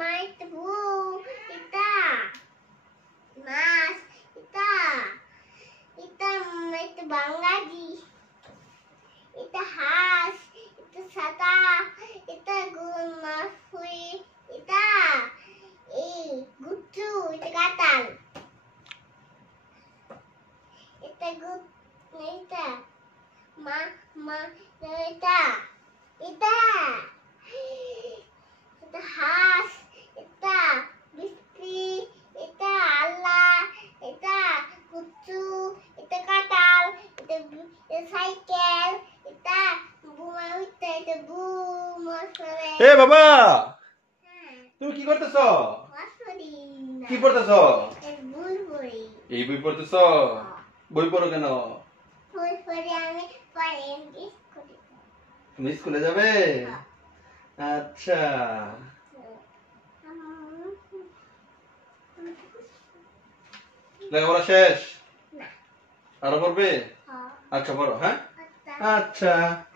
মাছ বু এটা মাছ এটা এটা এটা বাঙালি এটা হাঁস এটা সাদা এটা মাছ ফুই এটা এই গুচ্ছু এটা কাঁঠাল এটা এটা মা মা এটা এটা এটা হাঁস এটা বিস্কি এটা আল্লাহ এটা কুচু এটা কাঁঠাল এটা সাইকেল এটা বুমা উঠতে এটা বুমা সরে এ বাবা হ্যাঁ তুমি কি করতেছো? মাছরি কি পড়তেছো? এই বুলবুলি এই বই পড়তেছো? বই পড়ো কেন? বই পড়ে আমি পড়ে স্কুলে তুমি স্কুলে যাবে? আচ্ছা লেখাপড়া শেষ? না আরো পড়বে? হ্যাঁ আচ্ছা পড়ো হ্যাঁ আচ্ছা আচ্ছা